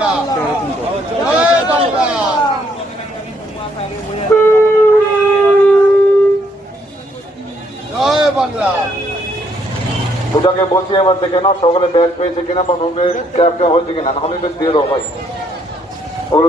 বাংলা, জয় বাংলা। জয় বাংলা। ওটাকে বসিয়ে এবার দেখে নাও সকলে ব্যাগ পেয়েছে কিনা বা সকলে ক্যাবটা হয়েছে কিনা, নাহলে বেশ দিয়ে দাও ভাই। ওগুলো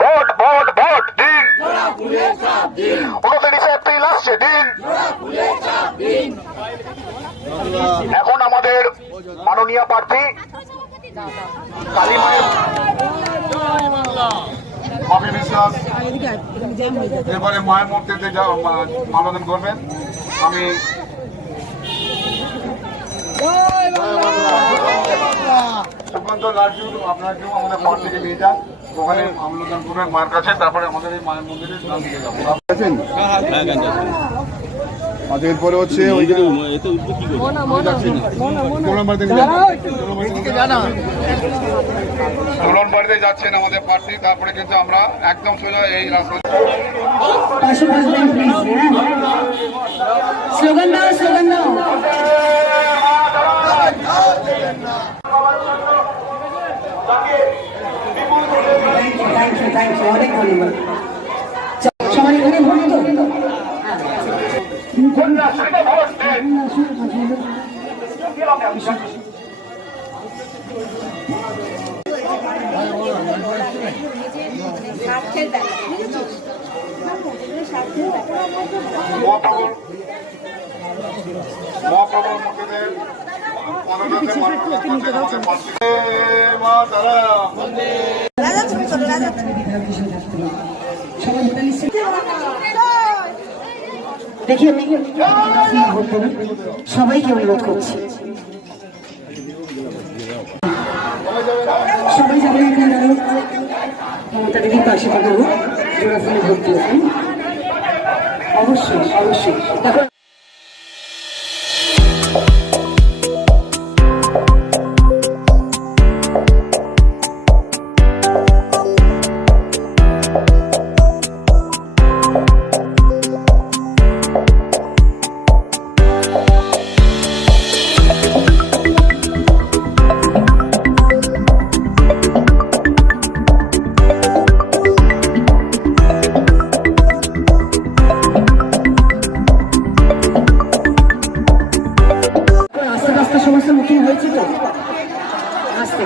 ভোট ভোট ভোট দিন, 29 এপ্রিল আসছে দিন। এখন আমাদের মাননীয় প্রার্থী কালীমায়ের অভি বিশ্বাস এবারে মায়ের মূর্তিতে মানবদান করবেন। আমি সুকান্ত লাড্ডু আপনাকেও আমাদের মাঠ থেকে নিয়ে যান, ওখানে মানবদান করবেন মায়ের কাছে, তারপরে আমাদের এই মায়ের মন্দিরে নাম দিতে যাবো। এরপরে হচ্ছে দোলন বাড়িতে যাচ্ছেন আমাদের প্রার্থী, তারপরে কিন্তু আমরা একদম সোজা এই রাস্তা। স্লোগান দাও, স্লোগান দাও। অনেক ধন্যবাদ। সবাই এখানে ভোট তো দেখে সবাইকে অনুরোধ করছি, সবাই যাবেন এখানে মমতা দিদির পাশে থাকবো, জোড়া ফুলে ভোট দিয়েছেন। অবশ্যই অবশ্যই দেখো সমস্যা মুখীন হয়েছে তো, আস্তে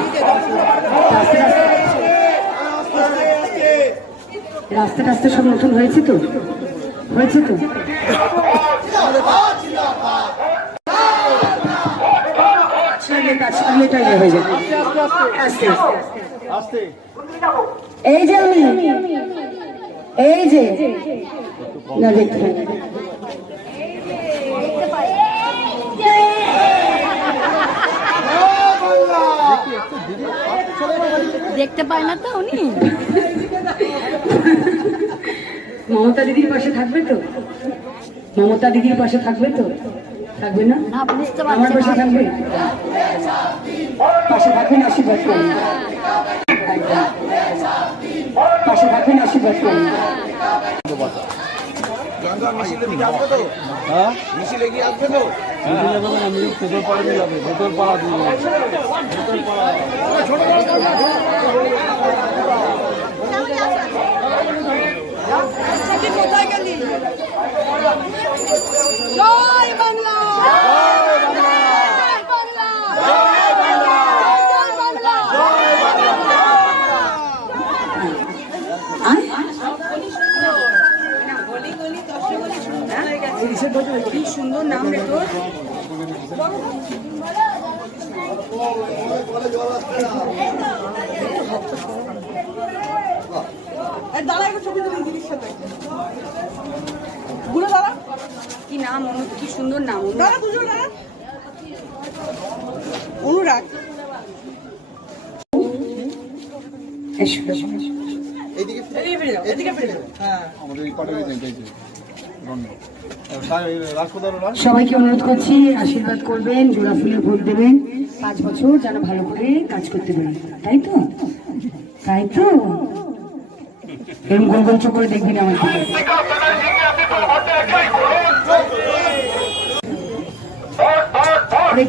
রাস্তা রাস্তা সব নতুন হয়েছে তো, হয়েছে তো। হয়ে যাবে আস্তে আস্তে। এই যে আমি এই যে না দেখতে দেখতে পায় না তো উনি। মমতা দিদির পাশে থাকবে তো, মমতা দিদির পাশে থাকবে তো, থাকবে না? আমার পাশে থাকবে, পাশে থাকবেন, আশীর্বাদ করুন, পাশে থাকবেন, আশীর্বাদ করুন। মিছিলে গিয়ে আসবে তো, কোথায় গেলি? জয় বাংলা, কি সুন্দর নাম রে তোর। কি নাম, কি সুন্দর নাম। অনুরাগ। আমাদের এই পাটে সবাইকে অনুরোধ করছি আশীর্বাদ করবেন, জোড়া ফুলে ভোট দেবেন, 5 বছর যেন ভালো করে কাজ করতে পারেন, তাই তো? তাই তো? এরকম গোল গোল চোখ করে দেখবেন আমার দিকে।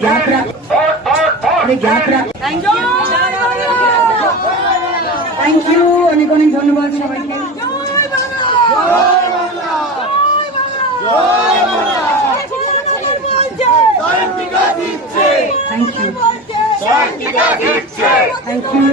গ্যাপ রাখ, গ্যাপ রাখ। থ্যাংক ইউ, অনেক অনেক ধন্যবাদ সবাইকে। Thank you, thank you.